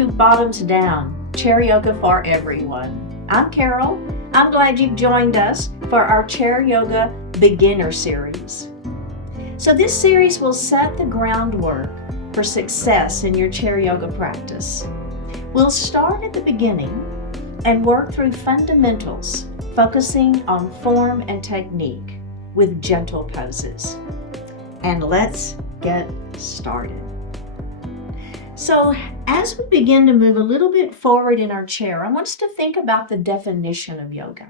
to Bottoms Down, Chair Yoga for Everyone. I'm Carol. I'm glad you've joined us for our Chair Yoga Beginner Series. So this series will set the groundwork for success in your chair yoga practice. We'll start at the beginning and work through fundamentals, focusing on form and technique with gentle poses. And let's get started. So as we begin to move a little bit forward in our chair, I want us to think about the definition of yoga.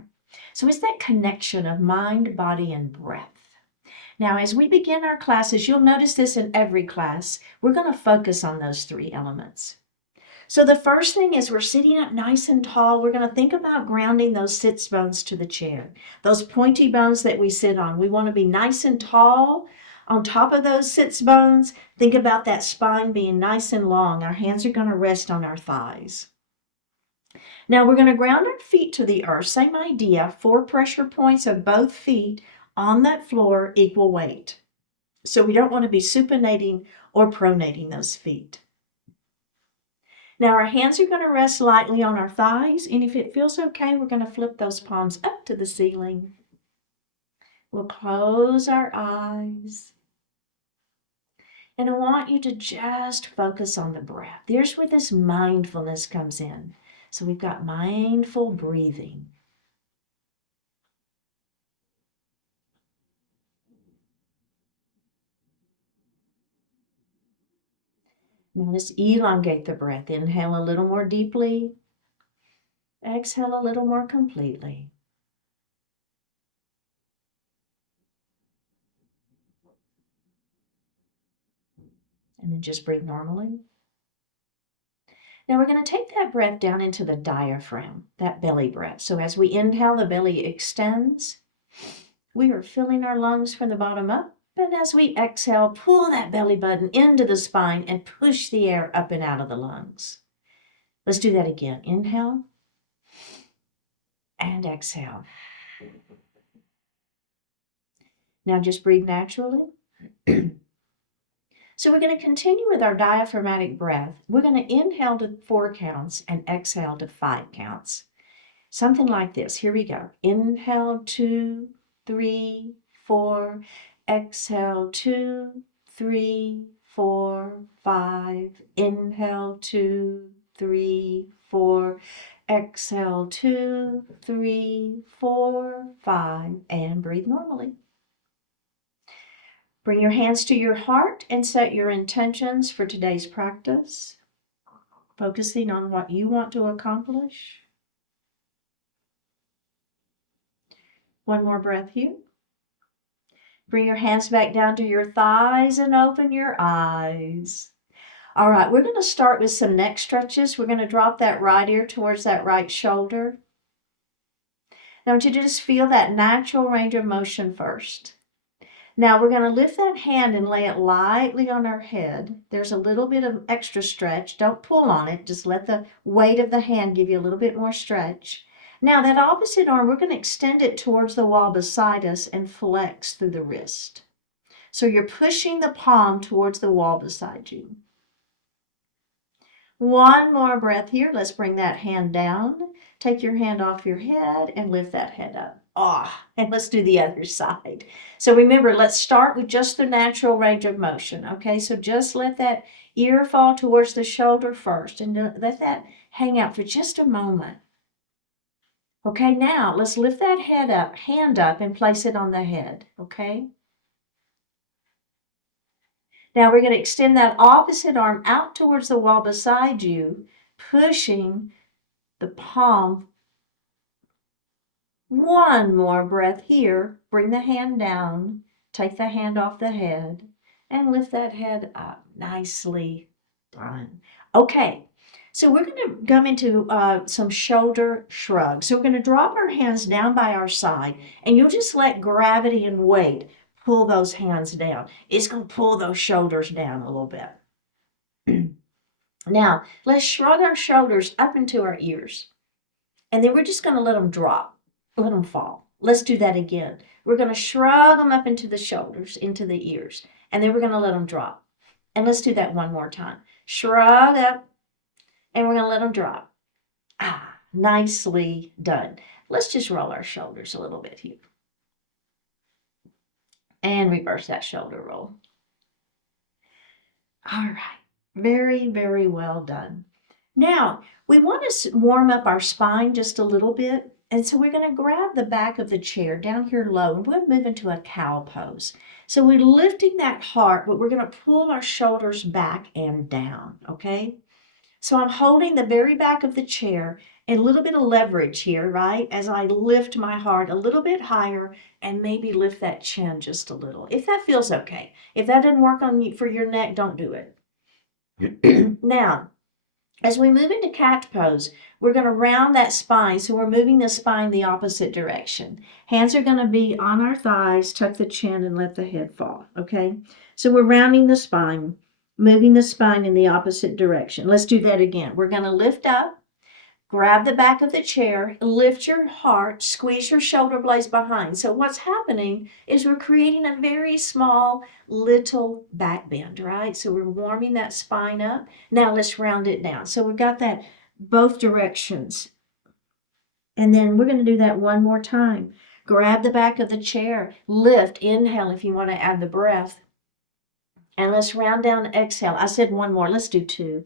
So it's that connection of mind, body, and breath. Now, as we begin our classes, you'll notice this in every class, we're going to focus on those three elements. So the first thing is we're sitting up nice and tall. We're going to think about grounding those sits bones to the chair, those pointy bones that we sit on. We want to be nice and tall. On top of those sits bones, think about that spine being nice and long. Our hands are going to rest on our thighs. Now we're going to ground our feet to the earth. Same idea, 4 pressure points of both feet on that floor, equal weight. So we don't want to be supinating or pronating those feet. Now our hands are going to rest lightly on our thighs, and if it feels okay, we're going to flip those palms up to the ceiling. We'll close our eyes. And I want you to just focus on the breath. There's where this mindfulness comes in. So we've got mindful breathing. Now let's elongate the breath. Inhale a little more deeply. Exhale a little more completely. And then just breathe normally. Now we're going to take that breath down into the diaphragm, that belly breath. So as we inhale, the belly extends. We are filling our lungs from the bottom up. And as we exhale, pull that belly button into the spine and push the air up and out of the lungs. Let's do that again. Inhale and exhale. Now just breathe naturally. So we're going to continue with our diaphragmatic breath. We're going to inhale to 4 counts and exhale to 5 counts. Something like this. Here we go. Inhale 2, 3, 4. Exhale 2, 3, 4, 5. Inhale 2, 3, 4. Exhale 2, 3, 4, 5. And breathe normally. Bring your hands to your heart and set your intentions for today's practice, focusing on what you want to accomplish. One more breath here. Bring your hands back down to your thighs and open your eyes. All right, we're going to start with some neck stretches. We're going to drop that right ear towards that right shoulder. Now I want you to just feel that natural range of motion first. Now we're going to lift that hand and lay it lightly on our head. There's a little bit of extra stretch. Don't pull on it. Just let the weight of the hand give you a little bit more stretch. Now that opposite arm, we're going to extend it towards the wall beside us and flex through the wrist. So you're pushing the palm towards the wall beside you. One more breath here. Let's bring that hand down. Take your hand off your head and lift that head up. And let's do the other side. So remember, let's start with just the natural range of motion. Okay, so just let that ear fall towards the shoulder first and let that hang out for just a moment. Okay, now let's lift that hand up and place it on the head. Okay. Now we're going to extend that opposite arm out towards the wall beside you, pushing the palm. One more breath here. Bring the hand down. Take the hand off the head and lift that head up. Nicely done. Okay, so we're going to come into some shoulder shrugs. So we're going to drop our hands down by our side, and you'll just let gravity and weight pull those hands down. It's going to pull those shoulders down a little bit. Now, let's shrug our shoulders up into our ears, and then we're just going to let them drop. Let them fall. Let's do that again. We're going to shrug them up into the shoulders, into the ears, and then we're going to let them drop. And let's do that one more time. Shrug up and we're going to let them drop. Nicely done. Let's just roll our shoulders a little bit here. And reverse that shoulder roll. All right. Very, very well done. Now, we want to warm up our spine just a little bit. And so we're going to grab the back of the chair down here low, and we're going to move into a cow pose. So we're lifting that heart, but we're going to pull our shoulders back and down, okay? So I'm holding the very back of the chair and a little bit of leverage here, right? As I lift my heart a little bit higher and maybe lift that chin just a little. If that feels okay. If that didn't work on you for your neck, don't do it. Now, as we move into cat pose, we're going to round that spine. So we're moving the spine the opposite direction. Hands are going to be on our thighs, tuck the chin and let the head fall, okay? So we're rounding the spine, moving the spine in the opposite direction. Let's do that again. We're going to lift up, grab the back of the chair, lift your heart, squeeze your shoulder blades behind. So what's happening is we're creating a very small little back bend, right? So we're warming that spine up. Now let's round it down. So we've got that both directions. And then we're going to do that one more time. Grab the back of the chair, lift, inhale if you want to add the breath. And let's round down, exhale. I said one more. Let's do two.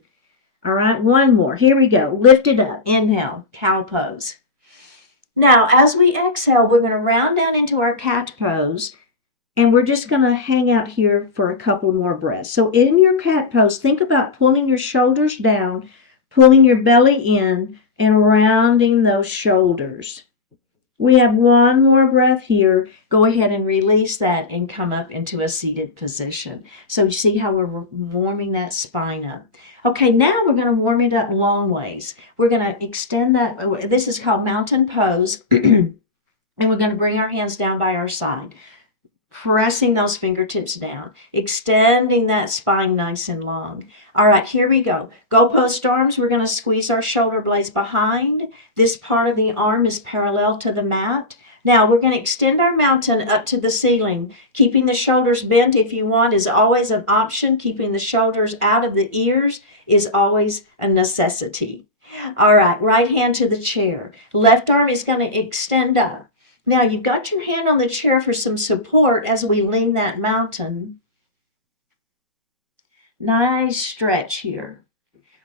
All right, one more. Here we go. Lift it up. Inhale, cow pose. Now, as we exhale, we're going to round down into our cat pose, and we're just going to hang out here for a couple more breaths. So in your cat pose, think about pulling your shoulders down, pulling your belly in, and rounding those shoulders. We have one more breath here. Go ahead and release that and come up into a seated position. So you see how we're warming that spine up. Okay, now we're going to warm it up long ways. We're going to extend that. This is called mountain pose. And we're going to bring our hands down by our side, pressing those fingertips down, extending that spine nice and long. All right, here we go. Go post arms. We're going to squeeze our shoulder blades behind. This part of the arm is parallel to the mat. Now we're going to extend our mountain up to the ceiling. Keeping the shoulders bent if you want is always an option. Keeping the shoulders out of the ears is always a necessity. All right, right hand to the chair. Left arm is going to extend up. Now you've got your hand on the chair for some support as we lean that mountain. Nice stretch here.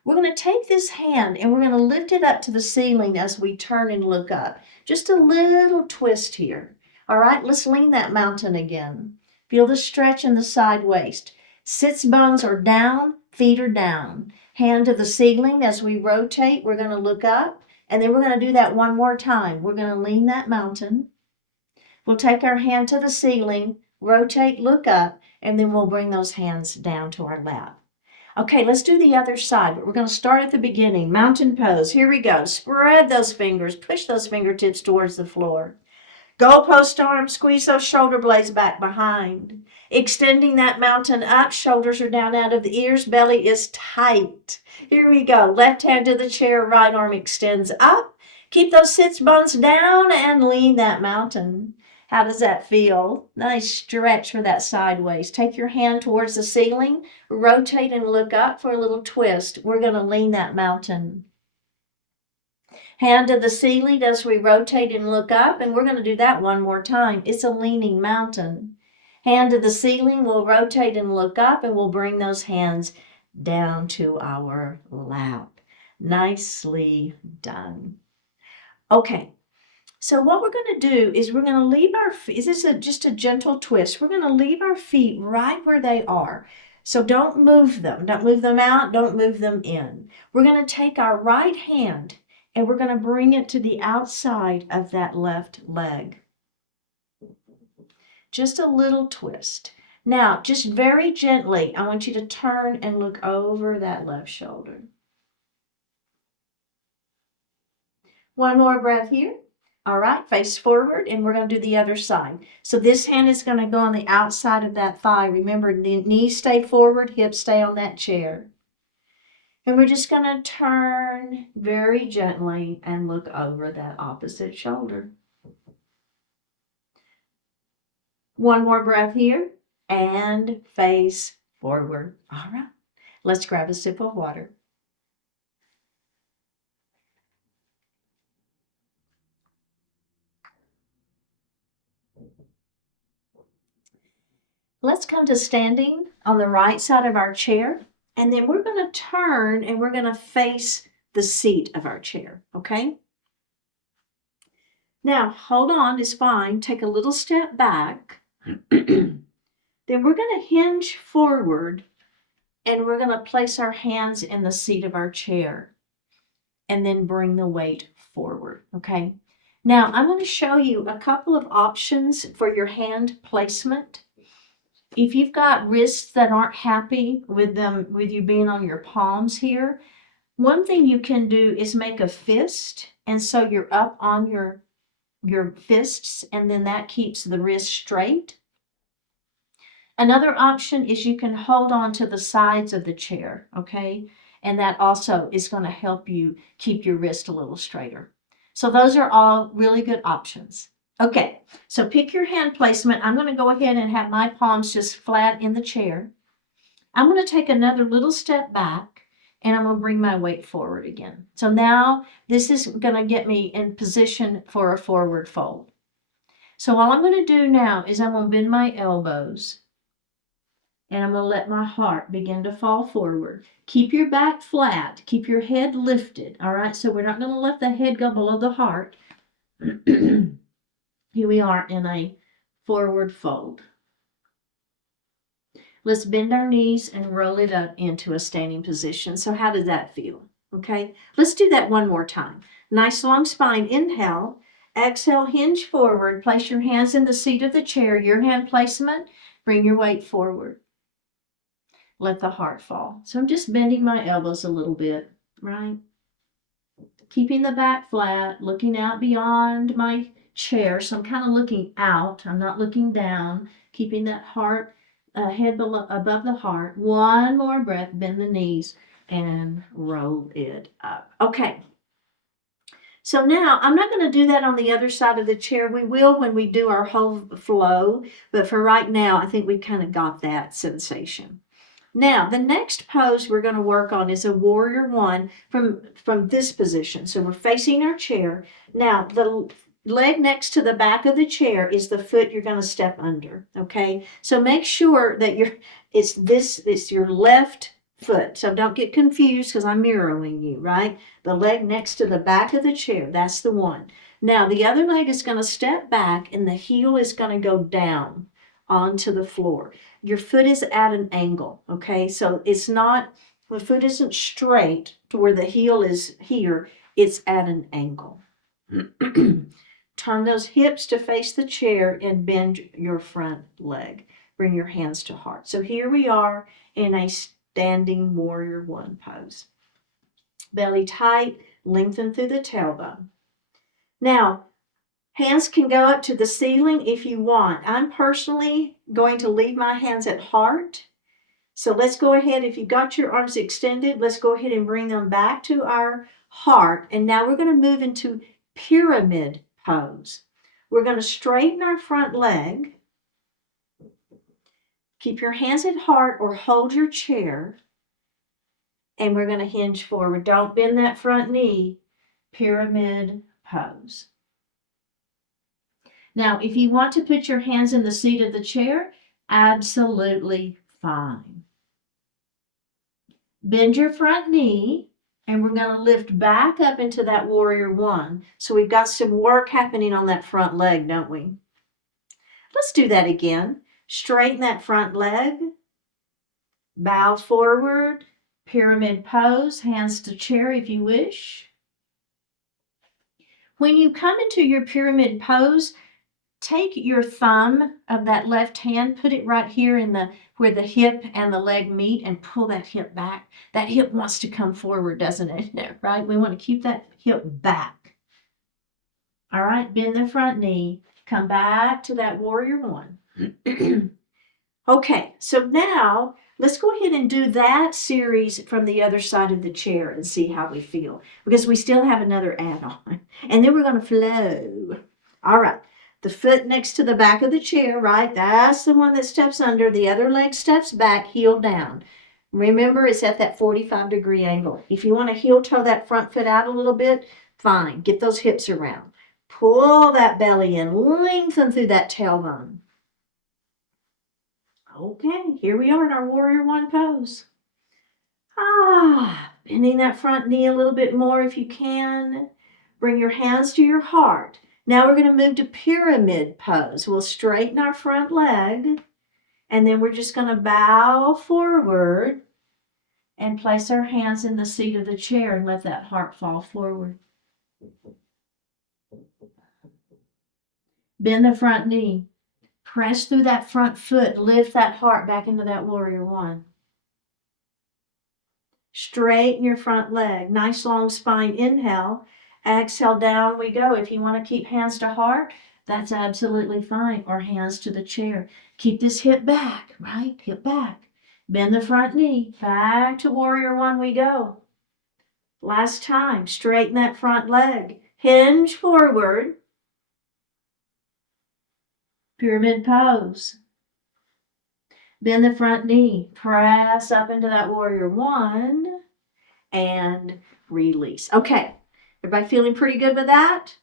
We're going to take this hand and we're going to lift it up to the ceiling as we turn and look up. Just a little twist here. All right, let's lean that mountain again. Feel the stretch in the side waist. Sits bones are down, feet are down. Hand to the ceiling as we rotate. We're going to look up, and then we're going to do that one more time. We're going to lean that mountain. We'll take our hand to the ceiling, rotate, look up, and then we'll bring those hands down to our lap. Okay, let's do the other side, but we're going to start at the beginning. Mountain pose. Here we go. Spread those fingers. Push those fingertips towards the floor. Go post arms. Squeeze those shoulder blades back behind. Extending that mountain up. Shoulders are down out of the ears. Belly is tight. Here we go. Left hand to the chair. Right arm extends up. Keep those sits bones down and lean that mountain. How does that feel? Nice stretch for that sideways. Take your hand towards the ceiling, rotate and look up for a little twist. We're going to lean that mountain. Hand to the ceiling as we rotate and look up, and we're going to do that one more time. It's a leaning mountain. Hand to the ceiling, we'll rotate and look up, and we'll bring those hands down to our lap. Nicely done. Okay. So what we're going to do is we're going to leave our feet. This is just a gentle twist. We're going to leave our feet right where they are. So don't move them. Don't move them out. Don't move them in. We're going to take our right hand and we're going to bring it to the outside of that left leg. Just a little twist. Now, just very gently, I want you to turn and look over that left shoulder. One more breath here. All right, face forward, and we're going to do the other side. So this hand is going to go on the outside of that thigh. Remember, the knees stay forward, hips stay on that chair. And we're just going to turn very gently and look over that opposite shoulder. One more breath here, and face forward. All right, let's grab a sip of water. Let's come to standing on the right side of our chair, and then we're going to turn and we're going to face the seat of our chair, okay? Now, hold on, it's fine. Take a little step back. Then we're going to hinge forward and we're going to place our hands in the seat of our chair and then bring the weight forward, okay? Now, I'm going to show you a couple of options for your hand placement. If you've got wrists that aren't happy with you being on your palms here, one thing you can do is make a fist, and so you're up on your fists, and then that keeps the wrist straight. Another option is you can hold on to the sides of the chair, okay? And that also is going to help you keep your wrist a little straighter. So those are all really good options. Okay, so pick your hand placement. I'm going to go ahead and have my palms just flat in the chair. I'm going to take another little step back and I'm going to bring my weight forward again. So now this is going to get me in position for a forward fold. So all I'm going to do now is I'm going to bend my elbows and I'm going to let my heart begin to fall forward. Keep your back flat. Keep your head lifted. All right, so we're not going to let the head go below the heart. Here we are in a forward fold. Let's bend our knees and roll it up into a standing position. So how does that feel? Okay, let's do that one more time. Nice long spine. Inhale. Exhale, hinge forward. Place your hands in the seat of the chair. Your hand placement. Bring your weight forward. Let the heart fall. So I'm just bending my elbows a little bit, right? Keeping the back flat, looking out beyond my chair. So I'm kind of looking out. I'm not looking down. Keeping that heart, head above the heart. One more breath, bend the knees and roll it up. Okay. So now I'm not going to do that on the other side of the chair. We will when we do our whole flow. But for right now, I think we've kind of got that sensation. Now, the next pose we're going to work on is a warrior one from this position. So we're facing our chair. Now, the leg next to the back of the chair is the foot you're going to step under, okay? So make sure that it's your left foot. So don't get confused because I'm mirroring you, right? The leg next to the back of the chair, that's the one. Now, the other leg is going to step back and the heel is going to go down onto the floor. Your foot is at an angle, okay? So the foot isn't straight to where the heel is here, it's at an angle. Turn those hips to face the chair and bend your front leg. Bring your hands to heart. So here we are in a standing warrior one pose. Belly tight, lengthen through the tailbone. Now, hands can go up to the ceiling if you want. I'm personally going to leave my hands at heart. So let's go ahead, if you've got your arms extended, let's go ahead and bring them back to our heart. And now we're going to move into pyramid pose. We're going to straighten our front leg. Keep your hands at heart or hold your chair. And we're going to hinge forward. Don't bend that front knee. Pyramid pose. Now, if you want to put your hands in the seat of the chair, absolutely fine. Bend your front knee, and we're going to lift back up into that warrior one. So we've got some work happening on that front leg, don't we? Let's do that again. Straighten that front leg. Bow forward. Pyramid pose. Hands to chair if you wish. When you come into your pyramid pose, take your thumb of that left hand, put it right here in where the hip and the leg meet, and pull that hip back. That hip wants to come forward, doesn't it? Right? We want to keep that hip back. All right, bend the front knee. Come back to that warrior one. Okay, so now let's go ahead and do that series from the other side of the chair and see how we feel, because we still have another add-on. And then we're going to flow. All right. The foot next to the back of the chair, right? That's the one that steps under. The other leg steps back, heel down. Remember, it's at that 45-degree angle. If you want to heel toe that front foot out a little bit, fine. Get those hips around. Pull that belly in. Lengthen through that tailbone. Okay, here we are in our Warrior One pose. Bending that front knee a little bit more if you can. Bring your hands to your heart. Now we're going to move to pyramid pose. We'll straighten our front leg, and then we're just going to bow forward and place our hands in the seat of the chair and let that heart fall forward. Bend the front knee. Press through that front foot. Lift that heart back into that Warrior One. Straighten your front leg. Nice long spine. Inhale. Exhale, down we go. If you want to keep hands to heart, that's absolutely fine. Or hands to the chair. Keep this hip back, right? Hip back. Bend the front knee. Back to Warrior One we go. Last time. Straighten that front leg. Hinge forward. Pyramid pose. Bend the front knee. Press up into that Warrior One. And release. Okay. Everybody feeling pretty good with that?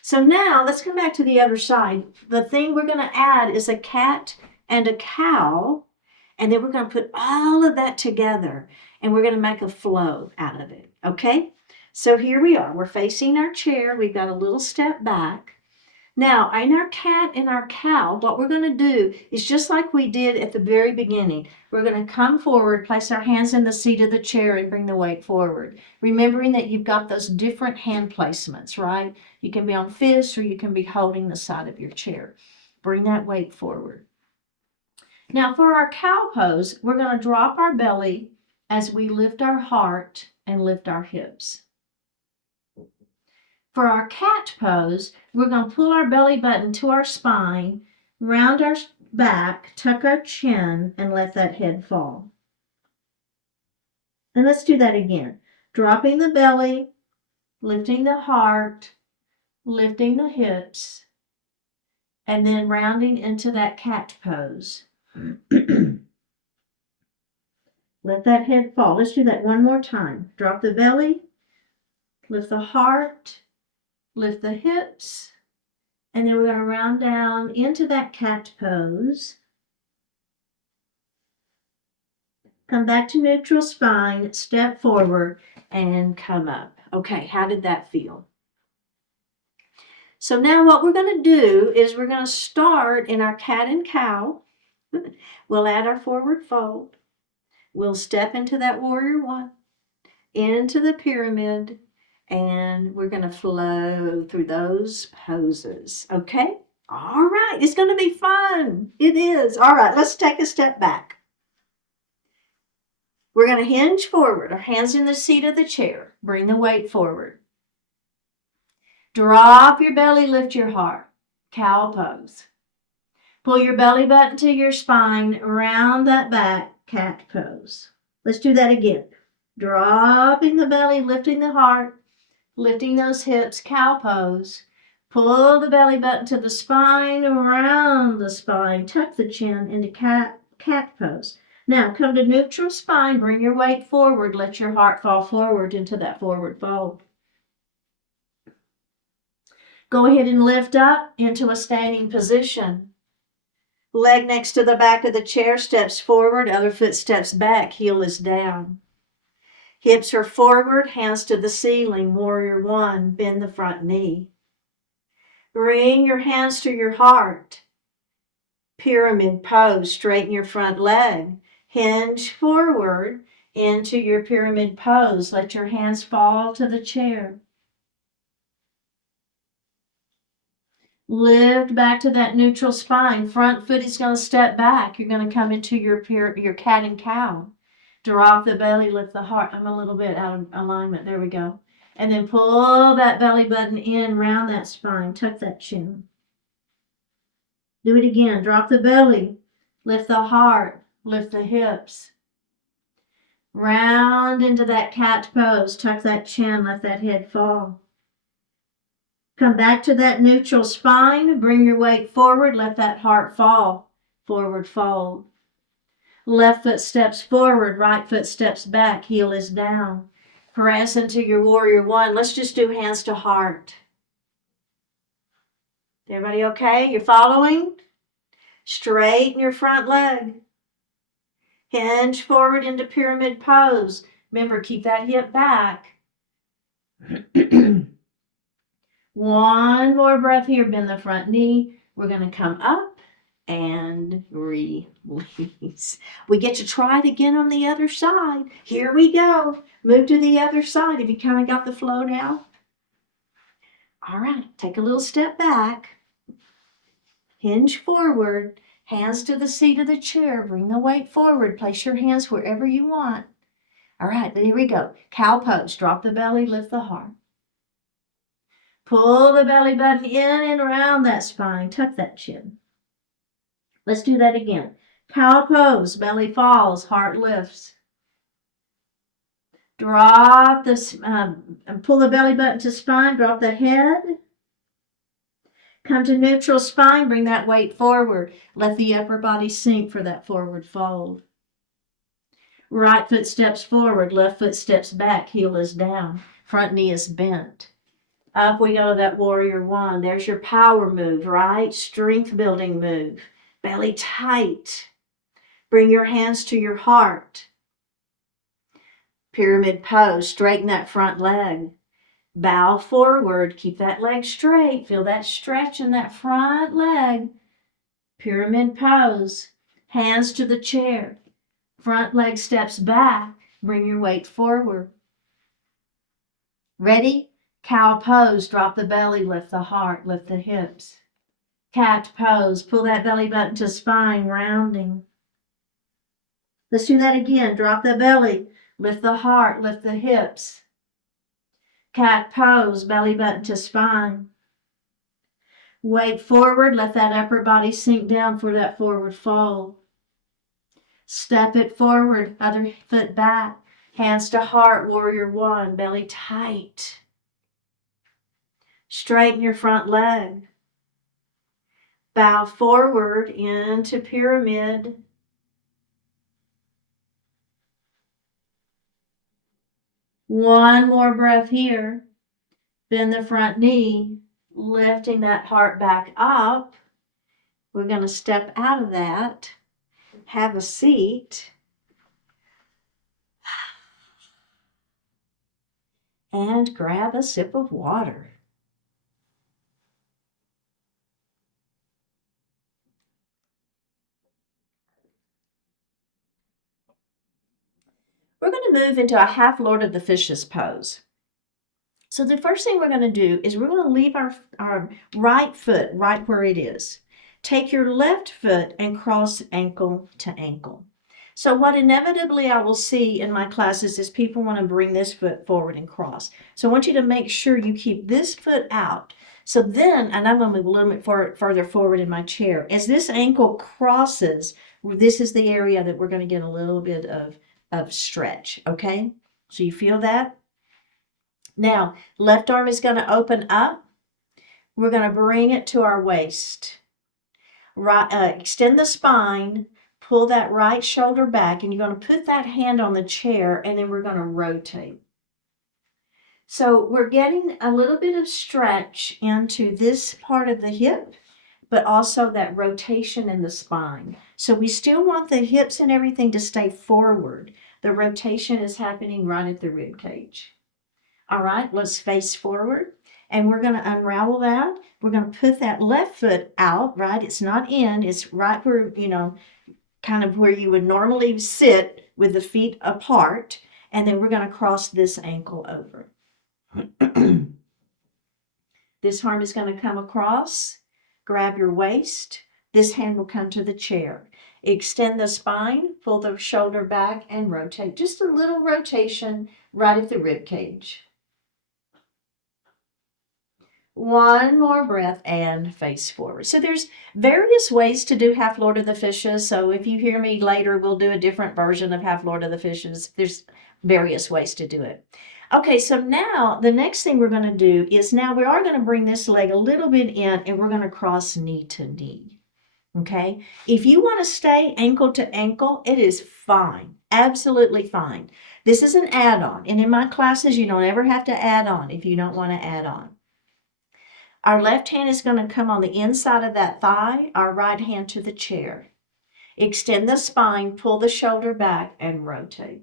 So now let's come back to the other side. The thing we're going to add is a cat and a cow. And then we're going to put all of that together. And we're going to make a flow out of it. Okay? So here we are. We're facing our chair. We've got a little step back. Now, in our cat and our cow, what we're going to do is just like we did at the very beginning. We're going to come forward, place our hands in the seat of the chair, and bring the weight forward. Remembering that you've got those different hand placements, right? You can be on fists or you can be holding the side of your chair. Bring that weight forward. Now, for our cow pose, we're going to drop our belly as we lift our heart and lift our hips. For our cat pose, we're going to pull our belly button to our spine, round our back, tuck our chin, and let that head fall. And let's do that again. Dropping the belly, lifting the heart, lifting the hips, and then rounding into that cat pose. Let that head fall. Let's do that one more time. Drop the belly, lift the heart, lift the hips, and then we're going to round down into that cat pose. Come back to neutral spine, step forward, and come up. Okay, how did that feel? So now what we're going to do is we're going to start in our cat and cow. We'll add our forward fold. We'll step into that Warrior One, into the pyramid, and we're going to flow through those poses. Okay? All right. It's going to be fun. It is. All right. Let's take a step back. We're going to hinge forward. Our hands in the seat of the chair. Bring the weight forward. Drop your belly. Lift your heart. Cow pose. Pull your belly button to your spine. Round that back. Cat pose. Let's do that again. Dropping the belly. Lifting the heart. Lifting those hips, cow pose. Pull the belly button to the spine, around the spine. Tuck the chin into cat pose. Now come to neutral spine. Bring your weight forward. Let your heart fall forward into that forward fold. Go ahead and lift up into a standing position. Leg next to the back of the chair steps forward. Other foot steps back. Heel is down. Hips are forward, hands to the ceiling, Warrior One, bend the front knee. Bring your hands to your heart. Pyramid pose, straighten your front leg. Hinge forward into your pyramid pose. Let your hands fall to the chair. Lift back to that neutral spine. Front foot is going to step back. You're going to come into your cat and cow. Drop the belly, lift the heart. I'm a little bit out of alignment. There we go. And then pull that belly button in, round that spine. Tuck that chin. Do it again. Drop the belly. Lift the heart. Lift the hips. Round into that cat pose. Tuck that chin. Let that head fall. Come back to that neutral spine. Bring your weight forward. Let that heart fall. Forward fold. Left foot steps forward, right foot steps back, heel is down. Press into your Warrior One. Let's just do hands to heart. Everybody okay? You're following? Straighten your front leg. Hinge forward into pyramid pose. Remember, keep that hip back. One more breath here. Bend the front knee. We're going to come up and release. We get to try it again on the other side. Here we go. Move to the other side. Have you kind of got the flow now? All right. Take a little step back. Hinge forward. Hands to the seat of the chair. Bring the weight forward. Place your hands wherever you want. All right. Here we go. Cow pose. Drop the belly. Lift the heart. Pull the belly button in and around that spine. Tuck that chin. Let's do that again. Cow pose. Belly falls. Heart lifts. Drop this, pull the belly button to spine. Drop the head. Come to neutral spine. Bring that weight forward. Let the upper body sink for that forward fold. Right foot steps forward. Left foot steps back. Heel is down. Front knee is bent. Up we go to that warrior one. There's your power move, right? Strength building move. Belly tight. Bring your hands to your heart. Pyramid pose. Straighten that front leg. Bow forward. Keep that leg straight. Feel that stretch in that front leg. Pyramid pose. Hands to the chair. Front leg steps back. Bring your weight forward. Ready? Cow pose. Drop the belly. Lift the heart. Lift the hips. Cat pose. Pull that belly button to spine. Rounding. Let's do that again. Drop the belly. Lift the heart. Lift the hips. Cat pose. Belly button to spine. Weight forward. Let that upper body sink down for that forward fold. Step it forward. Other foot back. Hands to heart. Warrior one. Belly tight. Straighten your front leg. Bow forward into pyramid. One more breath here. Bend the front knee, lifting that heart back up. We're going to step out of that. Have a seat. And grab a sip of water. We're going to move into a half Lord of the Fishes pose. So the first thing we're going to do is we're going to leave our right foot right where it is. Take your left foot and cross ankle to ankle. So what inevitably I will see in my classes is people want to bring this foot forward and cross. So I want you to make sure you keep this foot out. So then, and I'm going to move a little bit further forward in my chair. As this ankle crosses, this is the area that we're going to get a little bit of stretch, okay? So you feel that? Now, left arm is going to open up. We're going to bring it to our waist. Right, extend the spine, pull that right shoulder back, and you're going to put that hand on the chair, and then we're going to rotate. So we're getting a little bit of stretch into this part of the hip, but also that rotation in the spine. So we still want the hips and everything to stay forward. The rotation is happening right at the rib cage. All right, let's face forward. And we're going to unravel that. We're going to put that left foot out, right? It's not in. It's right where, kind of where you would normally sit with the feet apart. And then we're going to cross this ankle over. This arm is going to come across. Grab your waist. This hand will come to the chair. Extend the spine, pull the shoulder back, and rotate. Just a little rotation right at the rib cage. One more breath and face forward. So there's various ways to do half Lord of the Fishes. So if you hear me later, we'll do a different version of half Lord of the Fishes. There's various ways to do it. Okay, so now the next thing we're going to do is now we are going to bring this leg a little bit in and we're going to cross knee to knee. Okay, if you want to stay ankle to ankle, it is fine. Absolutely fine. This is an add-on. And in my classes, you don't ever have to add on if you don't want to add on. Our left hand is going to come on the inside of that thigh, our right hand to the chair. Extend the spine, pull the shoulder back, and rotate.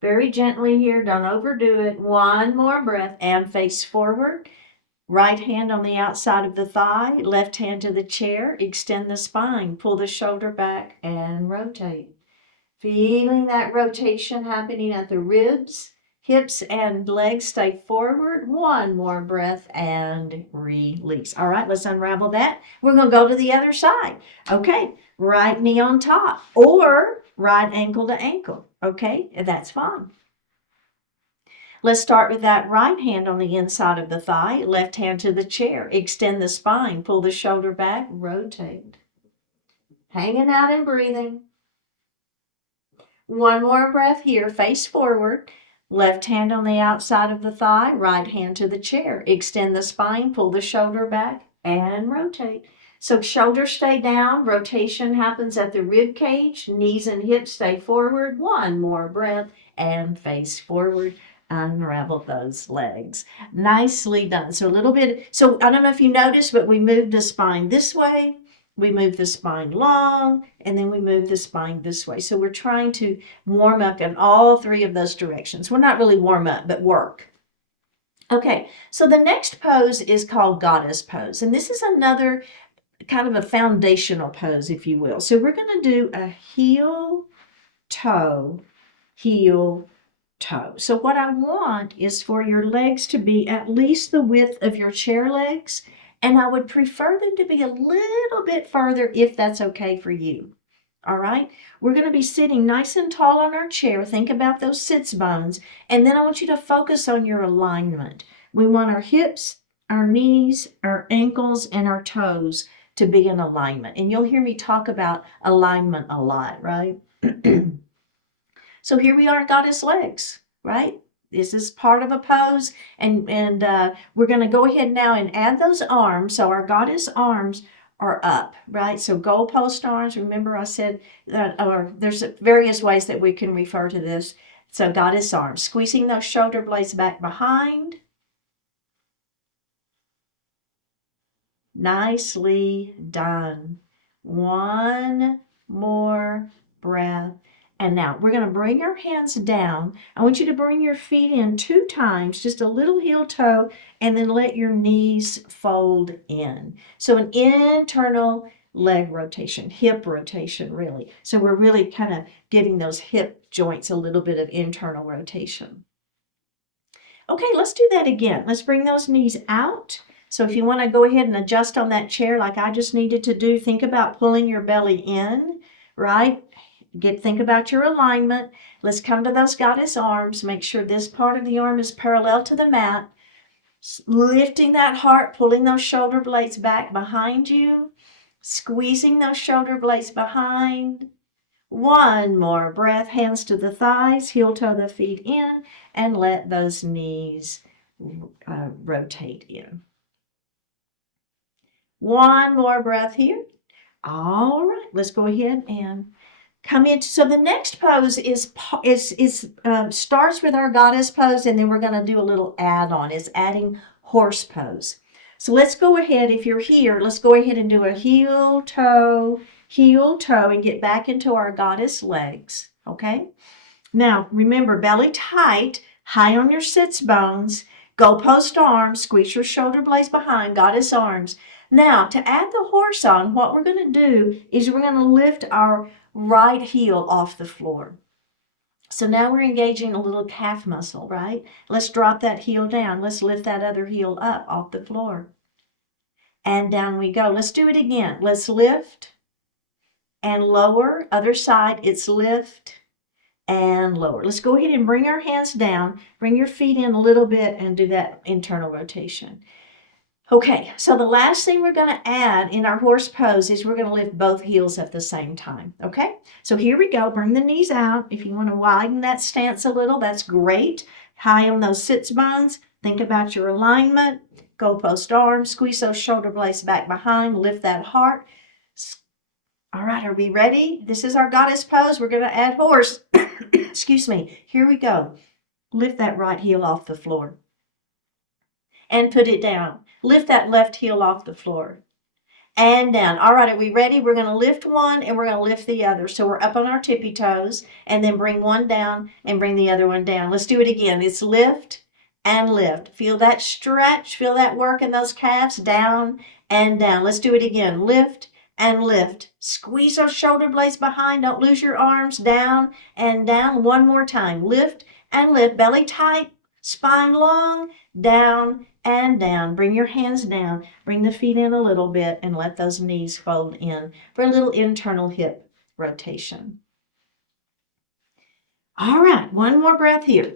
Very gently here, don't overdo it. One more breath and face forward. Right hand on the outside of the thigh, left hand to the chair. Extend the spine, pull the shoulder back, and rotate. Feeling that rotation happening at the ribs, hips, and legs. Stay forward. One more breath and release. All right, let's unravel that. We're going to go to the other side. Okay, right knee on top or right ankle to ankle. Okay, that's fine. Let's start with that right hand on the inside of the thigh, left hand to the chair. Extend the spine, pull the shoulder back, rotate. Hanging out and breathing. One more breath here, face forward. Left hand on the outside of the thigh, right hand to the chair. Extend the spine, pull the shoulder back, and rotate. So shoulders stay down, rotation happens at the rib cage, knees and hips stay forward. One more breath and face forward. Unravel those legs. Nicely done. So a little bit, so I don't know if you noticed, but we moved the spine this way. We move the spine long, and then we move the spine this way. So we're trying to warm up in all three of those directions. We're not really warm up, but work. Okay, so the next pose is called goddess pose. And this is another kind of a foundational pose, if you will. So we're going to do a heel, toe, heel, toe. So what I want is for your legs to be at least the width of your chair legs. And I would prefer them to be a little bit further if that's okay for you. All right, we're going to be sitting nice and tall on our chair. Think about those sits bones. And then I want you to focus on your alignment. We want our hips, our knees, our ankles, and our toes to be in alignment. And you'll hear me talk about alignment a lot, right? So here we are, goddess legs, right? This is part of a pose, and we're going to go ahead now and add those arms. So our goddess arms are up, right? So goalpost arms, remember I said that, or there's various ways that we can refer to this. So goddess arms, squeezing those shoulder blades back behind. Nicely done. One more breath. And now we're going to bring our hands down. I want you to bring your feet in 2 times, just a little heel toe, and then let your knees fold in. So an internal leg rotation, hip rotation, really. So we're really kind of giving those hip joints a little bit of internal rotation. Okay, let's do that again. Let's bring those knees out. So if you want to go ahead and adjust on that chair like I just needed to do, think about pulling your belly in, right? Think about your alignment. Let's come to those goddess arms. Make sure this part of the arm is parallel to the mat. Lifting that heart, pulling those shoulder blades back behind you. Squeezing those shoulder blades behind. One more breath. Hands to the thighs, heel toe the feet in, and let those knees rotate in. One more breath here. All right, let's go ahead and come in. So the next pose starts with our goddess pose, and then we're going to do a little add-on. It's adding horse pose. So let's go ahead. If you're here, let's go ahead and do a heel toe, and get back into our goddess legs. Okay. Now remember, belly tight, high on your sits bones. Goalpost arms. Squeeze your shoulder blades behind. Goddess arms. Now, to add the horse on, what we're going to do is we're going to lift our right heel off the floor. So now we're engaging a little calf muscle, right? Let's drop that heel down. Let's lift that other heel up off the floor. And down we go. Let's do it again. Let's lift and lower. Other side, it's lift and lower. Let's go ahead and bring our hands down. Bring your feet in a little bit and do that internal rotation. Okay, so the last thing we're going to add in our horse pose is we're going to lift both heels at the same time, okay? So here we go. Bring the knees out. If you want to widen that stance a little, that's great. High on those sits bones. Think about your alignment. Goalpost arms. Squeeze those shoulder blades back behind. Lift that heart. All right, are we ready? This is our goddess pose. We're going to add horse. Excuse me. Here we go. Lift that right heel off the floor. and put it down. Lift that left heel off the floor. And down. All right, are we ready? We're going to lift one and we're going to lift the other. So we're up on our tippy toes and then bring one down and bring the other one down. Let's do it again. It's lift and lift. Feel that stretch. Feel that work in those calves. Down and down. Let's do it again. Lift and lift. Squeeze those shoulder blades behind. Don't lose your arms. Down and down. One more time. Lift and lift. Belly tight. Spine long. Down and down. Bring your hands down. Bring the feet in a little bit and let those knees fold in for a little internal hip rotation. All right, one more breath here.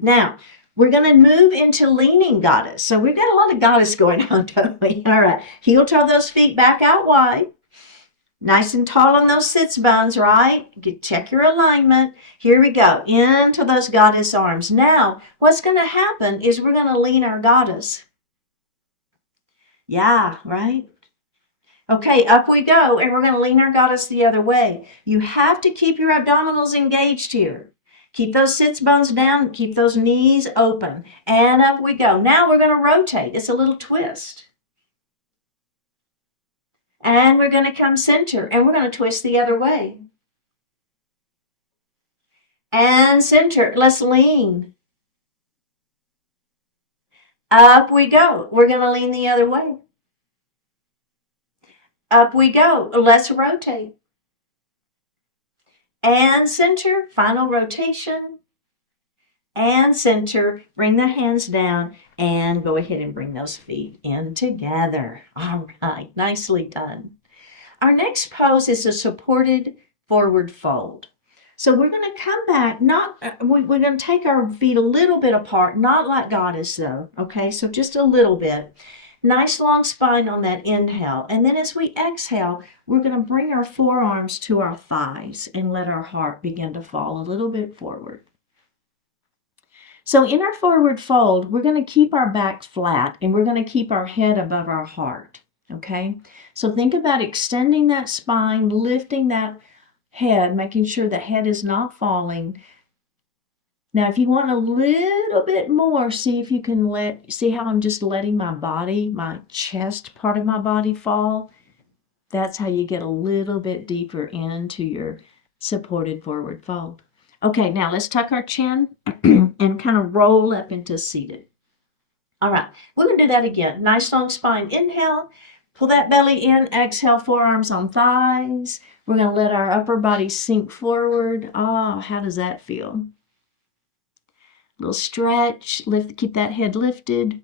Now, we're going to move into leaning goddess. So we've got a lot of goddess going on, don't we? All right, heel toe those feet back out wide. Nice and tall on those sits bones, right? Check your alignment. Here we go, into those goddess arms. Now, what's going to happen is we're going to lean our goddess. Yeah, right? Okay, up we go, and we're going to lean our goddess the other way. You have to keep your abdominals engaged here. Keep those sits bones down, keep those knees open, and up we go. Now we're going to rotate. It's a little twist. And we're going to come center, and we're going to twist the other way. And center. Let's lean. Up we go. We're going to lean the other way. Up we go. Let's rotate. And center. Final rotation. And center. Bring the hands down and go ahead and bring those feet in together. All right. Nicely done. Our next pose is a supported forward fold. So we're going to come back, we're going to take our feet a little bit apart, not like goddess though, okay? So just a little bit. Nice long spine on that inhale. And then as we exhale, we're going to bring our forearms to our thighs and let our heart begin to fall a little bit forward. So in our forward fold, we're going to keep our back flat and we're going to keep our head above our heart, okay? So think about extending that spine, lifting that head, making sure the head is not falling. Now, if you want a little bit more, see if you can see how I'm just letting my body, my chest part of my body fall. That's how you get a little bit deeper into your supported forward fold. Okay, now let's tuck our chin and kind of roll up into seated. All right, we're going to do that again. Nice long spine. Inhale, pull that belly in. Exhale, forearms on thighs. We're going to let our upper body sink forward. Oh, how does that feel? Little stretch. Lift, keep that head lifted.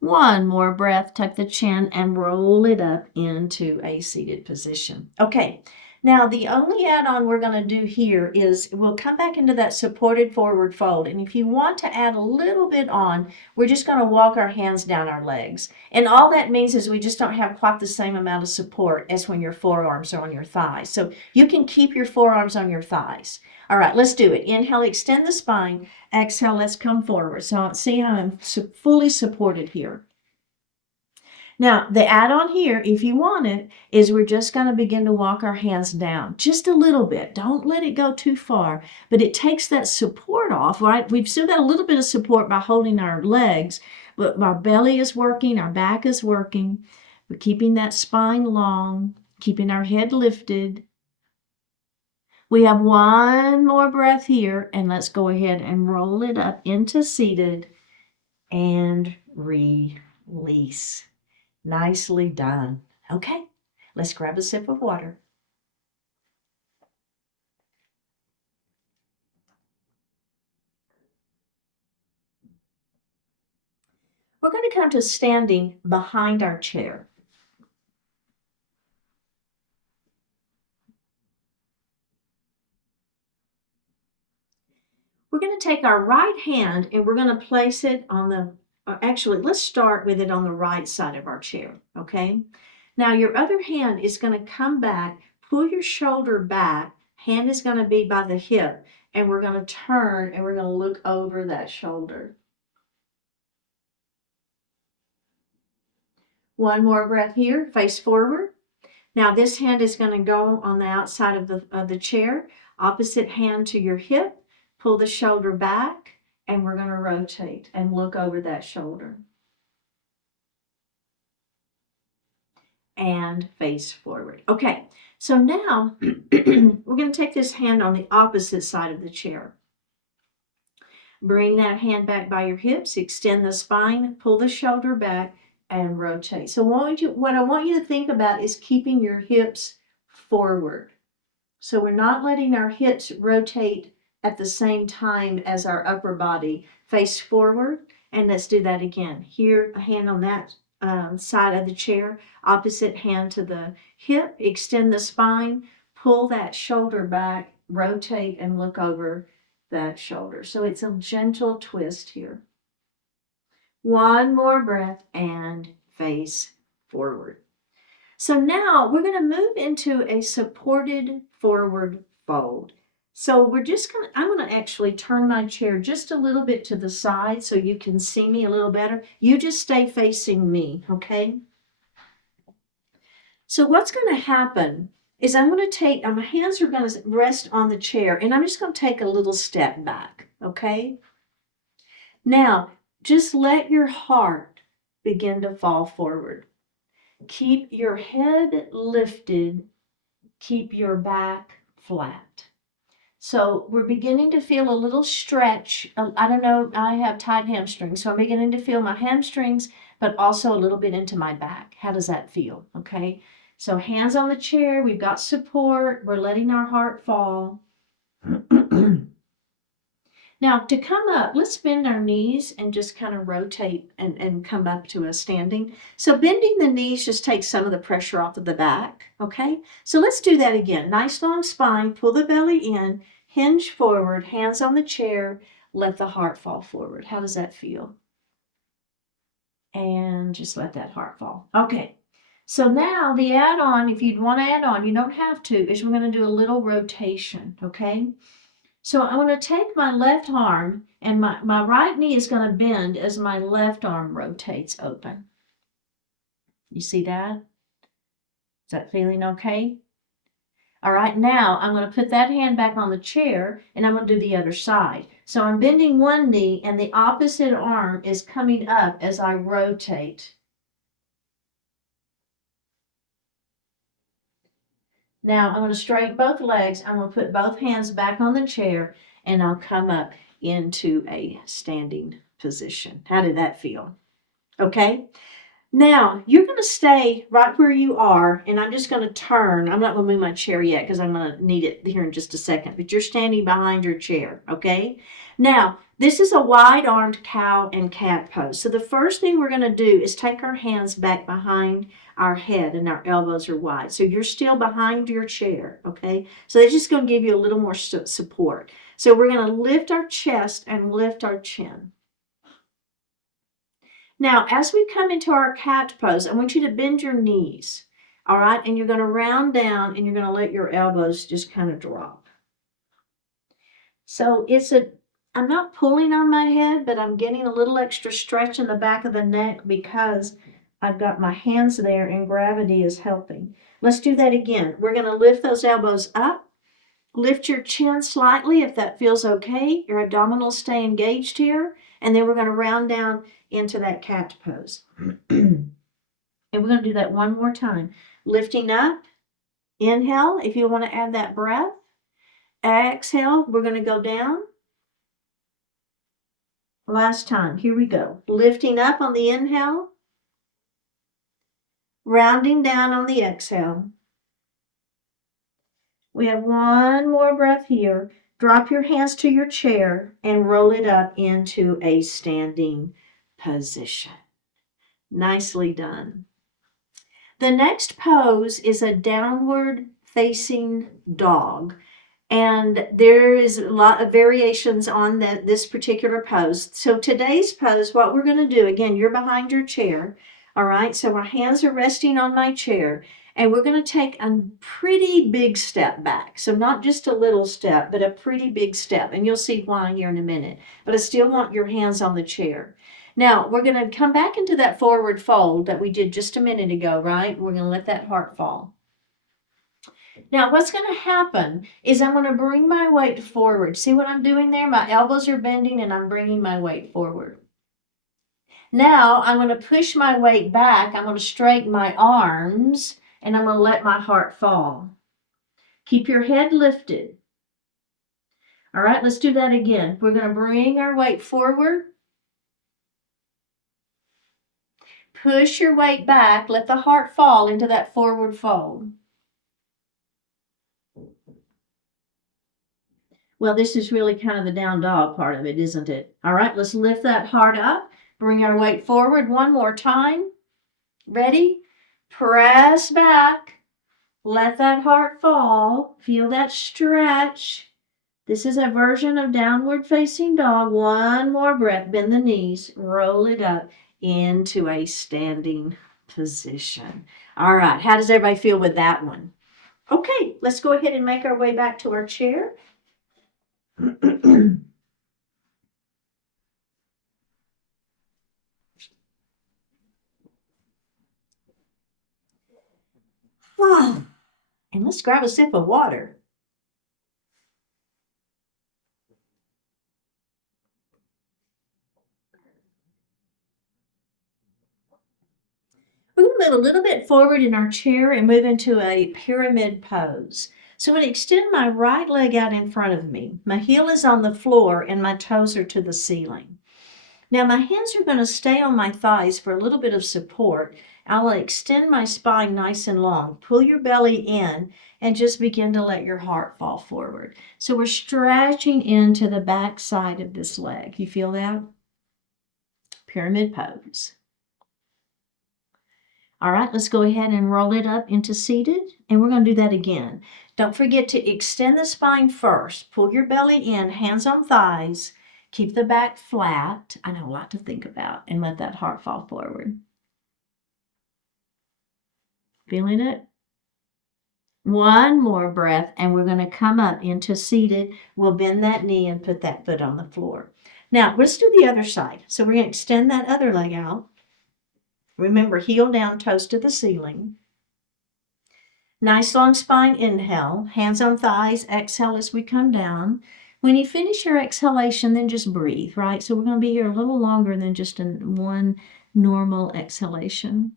One more breath. Tuck the chin and roll it up into a seated position. Okay. Now, the only add-on we're going to do here is we'll come back into that supported forward fold. And if you want to add a little bit on, we're just going to walk our hands down our legs. And all that means is we just don't have quite the same amount of support as when your forearms are on your thighs. So you can keep your forearms on your thighs. All right, let's do it. Inhale, extend the spine. Exhale, let's come forward. So see how I'm fully supported here. Now, the add-on here, if you want it, is we're just going to begin to walk our hands down just a little bit. Don't let it go too far, but it takes that support off, right? We've still got a little bit of support by holding our legs, but our belly is working, our back is working. We're keeping that spine long, keeping our head lifted. We have one more breath here, and let's go ahead and roll it up into seated and release. Nicely done. Okay, let's grab a sip of water. We're going to come to standing behind our chair. We're going to take our right hand and we're going to place it on the actually, let's start with it on the right side of our chair, okay? Now, your other hand is going to come back, pull your shoulder back, hand is going to be by the hip, and we're going to turn and we're going to look over that shoulder. One more breath here, face forward. Now, this hand is going to go on the outside of the chair, opposite hand to your hip, pull the shoulder back, and we're going to rotate and look over that shoulder. and face forward. Okay, so now we're going to take this hand on the opposite side of the chair. Bring that hand back by your hips, extend the spine, pull the shoulder back, and rotate. So what I want you to think about is keeping your hips forward. So we're not letting our hips rotate at the same time as our upper body. Face forward, and let's do that again. Here, a hand on that side of the chair, opposite hand to the hip, extend the spine, pull that shoulder back, rotate, and look over that shoulder. So it's a gentle twist here. One more breath and face forward. So now we're going to move into a supported forward fold. So I'm going to actually turn my chair just a little bit to the side so you can see me a little better. You just stay facing me, okay? So what's going to happen is my hands are going to rest on the chair, and I'm just going to take a little step back, okay? Now, just let your heart begin to fall forward. Keep your head lifted, keep your back flat. So we're beginning to feel a little stretch. I don't know, I have tight hamstrings, so I'm beginning to feel my hamstrings, but also a little bit into my back. How does that feel? Okay, so hands on the chair, we've got support, we're letting our heart fall. Now, to come up, let's bend our knees and just kind of rotate and come up to a standing. So bending the knees just takes some of the pressure off of the back, okay? So let's do that again. Nice long spine, pull the belly in, hinge forward, hands on the chair, let the heart fall forward. How does that feel? And just let that heart fall. Okay, so now the add-on, if you'd want to add on, you don't have to, is we're going to do a little rotation, okay? So I'm going to take my left arm, and my right knee is going to bend as my left arm rotates open. You see that? Is that feeling okay? All right, now I'm going to put that hand back on the chair, and I'm going to do the other side. So I'm bending one knee, and the opposite arm is coming up as I rotate. Now I'm going to straighten both legs. I'm going to put both hands back on the chair, and I'll come up into a standing position. How did that feel? Okay. Now you're going to stay right where you are, and I'm just going to turn. I'm not going to move my chair yet because I'm going to need it here in just a second, but you're standing behind your chair. Okay. Now this is a wide-armed cow and cat pose. So the first thing we're going to do is take our hands back behind our head, and our elbows are wide. So you're still behind your chair, okay? So that's just going to give you a little more support. So we're going to lift our chest and lift our chin. Now, as we come into our cat pose, I want you to bend your knees, all right? And you're going to round down, and you're going to let your elbows just kind of drop. So I'm not pulling on my head, but I'm getting a little extra stretch in the back of the neck because I've got my hands there and gravity is helping. Let's do that again. We're going to lift those elbows up. Lift your chin slightly if that feels okay. Your abdominals stay engaged here. And then we're going to round down into that cat pose. And we're going to do that one more time. Lifting up. Inhale if you want to add that breath. Exhale. We're going to go down. Last time. Here we go. Lifting up on the inhale. Rounding down on the exhale. We have one more breath here. Drop your hands to your chair and roll it up into a standing position. Nicely done. The next pose is a downward facing dog. And there is a lot of variations on this particular pose. So today's pose, what we're going to do, again, you're behind your chair. All right, so my hands are resting on my chair, and we're going to take a pretty big step back. So not just a little step, but a pretty big step. And you'll see why here in a minute. But I still want your hands on the chair. Now, we're going to come back into that forward fold that we did just a minute ago, right? We're going to let that heart fall. Now, what's going to happen is I'm going to bring my weight forward. See what I'm doing there? My elbows are bending, and I'm bringing my weight forward. Now I'm going to push my weight back. I'm going to straighten my arms and I'm going to let my heart fall. Keep your head lifted. All right, let's do that again. We're going to bring our weight forward. Push your weight back. Let the heart fall into that forward fold. Well, this is really kind of the down dog part of it, isn't it? All right, let's lift that heart up. Bring our weight forward one more time. Ready? Press back. Let that heart fall. Feel that stretch. This is a version of downward facing dog. One more breath. Bend the knees. Roll it up into a standing position. All right. How does everybody feel with that one? Okay. Let's go ahead and make our way back to our chair. And let's grab a sip of water. We're going to move a little bit forward in our chair and move into a pyramid pose. So I'm going to extend my right leg out in front of me. My heel is on the floor and my toes are to the ceiling. Now my hands are going to stay on my thighs for a little bit of support. I'll extend my spine nice and long. Pull your belly in and just begin to let your heart fall forward. So we're stretching into the back side of this leg. You feel that? Pyramid pose. All right, let's go ahead and roll it up into seated, and we're going to do that again. Don't forget to extend the spine first. Pull your belly in, hands on thighs. Keep the back flat. I know, a lot to think about, and let that heart fall forward. Feeling it? One more breath, and we're going to come up into seated. We'll bend that knee and put that foot on the floor. Now, let's do the other side. So we're going to extend that other leg out. Remember, heel down, toes to the ceiling. Nice long spine, inhale. Hands on thighs, exhale as we come down. When you finish your exhalation, then just breathe, right? So we're going to be here a little longer than just one normal exhalation.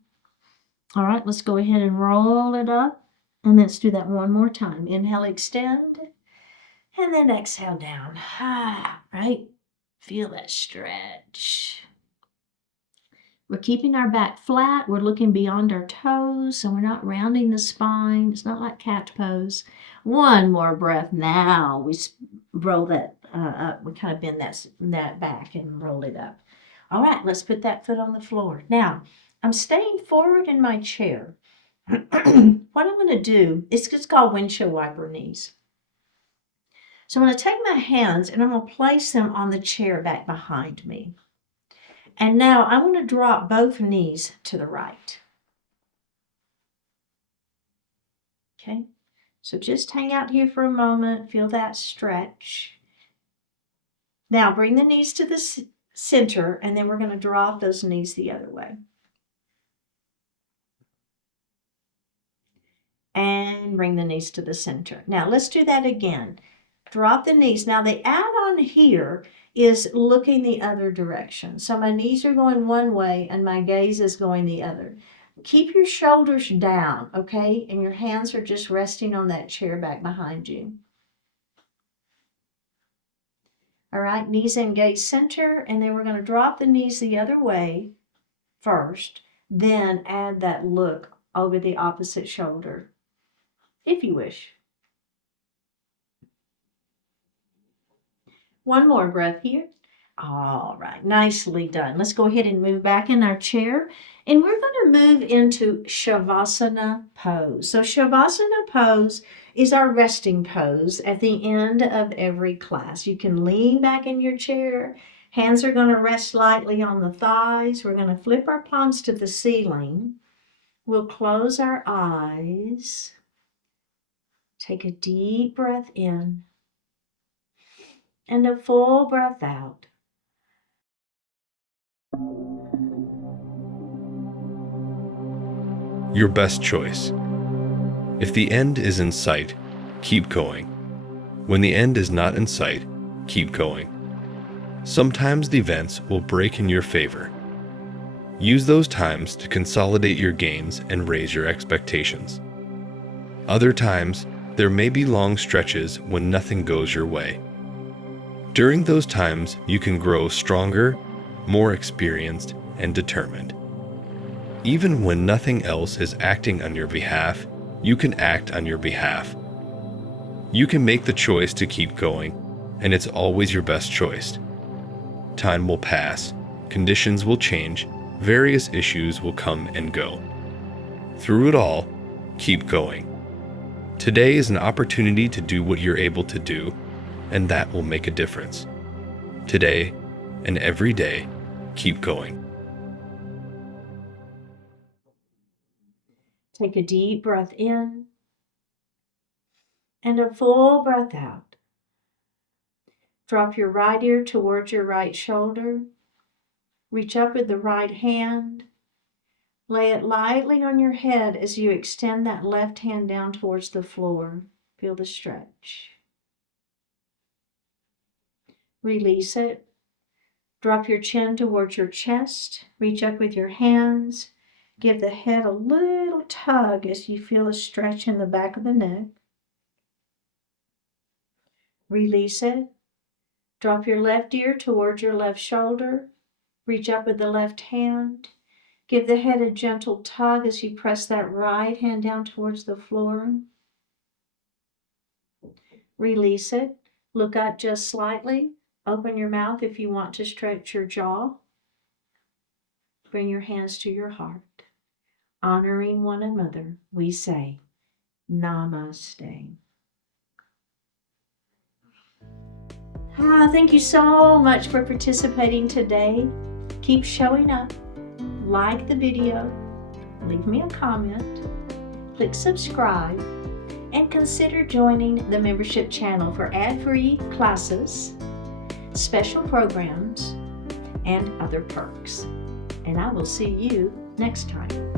All right, let's go ahead and roll it up. And let's do that one more time. Inhale, extend. And then exhale down. Right? Feel that stretch. We're keeping our back flat. We're looking beyond our toes, so we're not rounding the spine. It's not like cat pose. One more breath. Now we roll that up. We kind of bend that back and roll it up. All right, let's put that foot on the floor. Now, I'm staying forward in my chair. What I'm going to do is it's called windshield wiper knees. So I'm going to take my hands and I'm going to place them on the chair back behind me. And now I'm going to drop both knees to the right. Okay, so just hang out here for a moment. Feel that stretch. Now bring the knees to the center, and then we're going to drop those knees the other way. And bring the knees to the center. Now let's do that again. Drop the knees. Now the add-on here is looking the other direction. So my knees are going one way and my gaze is going the other. Keep your shoulders down, okay? And your hands are just resting on that chair back behind you. All right, knees and gaze center, and then we're going to drop the knees the other way first, then add that look over the opposite shoulder, if you wish. One more breath here. All right, nicely done. Let's go ahead and move back in our chair, and we're going to move into Shavasana pose. So Shavasana pose is our resting pose at the end of every class. You can lean back in your chair. Hands are going to rest lightly on the thighs. We're going to flip our palms to the ceiling. We'll close our eyes. Take a deep breath in. And a full breath out. Your best choice. If the end is in sight, keep going. When the end is not in sight, keep going. Sometimes the events will break in your favor. Use those times to consolidate your gains and raise your expectations. Other times, there may be long stretches when nothing goes your way. During those times, you can grow stronger, more experienced, and determined. Even when nothing else is acting on your behalf, you can act on your behalf. You can make the choice to keep going, and it's always your best choice. Time will pass, conditions will change, various issues will come and go. Through it all, keep going. Today is an opportunity to do what you're able to do, and that will make a difference. Today and every day, keep going. Take a deep breath in and a full breath out. Drop your right ear towards your right shoulder. Reach up with the right hand. Lay it lightly on your head as you extend that left hand down towards the floor. Feel the stretch. Release it. Drop your chin towards your chest. Reach up with your hands. Give the head a little tug as you feel a stretch in the back of the neck. Release it. Drop your left ear towards your left shoulder. Reach up with the left hand. Give the head a gentle tug as you press that right hand down towards the floor. Release it. Look up just slightly. Open your mouth if you want to stretch your jaw. Bring your hands to your heart. Honoring one another, we say, Namaste. Thank you so much for participating today. Keep showing up. Like the video. Leave me a comment. Click subscribe. And consider joining the membership channel for ad-free classes, special programs, and other perks. And I will see you next time.